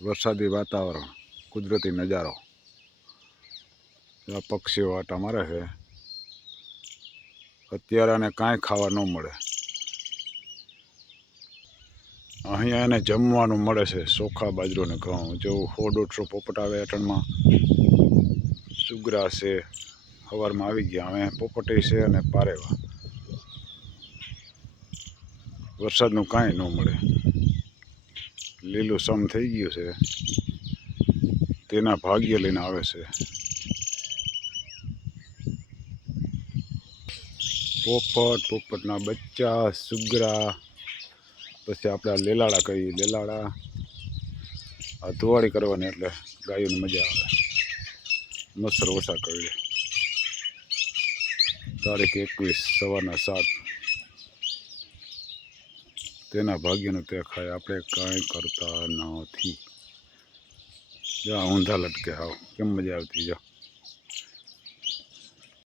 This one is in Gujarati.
વરસાદી વાતાવરણ, કુદરતી નજારો. આ પક્ષીઓ આટા મારે છે. અત્યારે આને કાંઈ ખાવા ન મળે. અહીંયા એને જમવાનું મળે છે, ચોખા બાજરો ને ઘઉં. જેવું 100-150 પોપટ આવે અટણમાં. સુગરા છે, સવારમાં આવી ગયા. હવે પોપટી છે અને પારેવા. વરસાદનું કાંઈ ન મળે. લીલું સમ થઈ ગયું છે. તેના ભાગ્ય લઈને આવે છે. પોપટના બચ્ચા, સુગરા, પછી આપણે લેલાડા કહીએ. લેલાડા આ ધુવાડી કરવાની એટલે ગાયોને મજા આવે. મચ્છર ઓછા કરીએ. તારીખ 21 સવારના 7. તેના ભાગ્યનું તે ખાય. આપણે કાંઈ કરતા નથી. જા ઊંધા લટકે. હાવ કેમ મજા આવતી. જા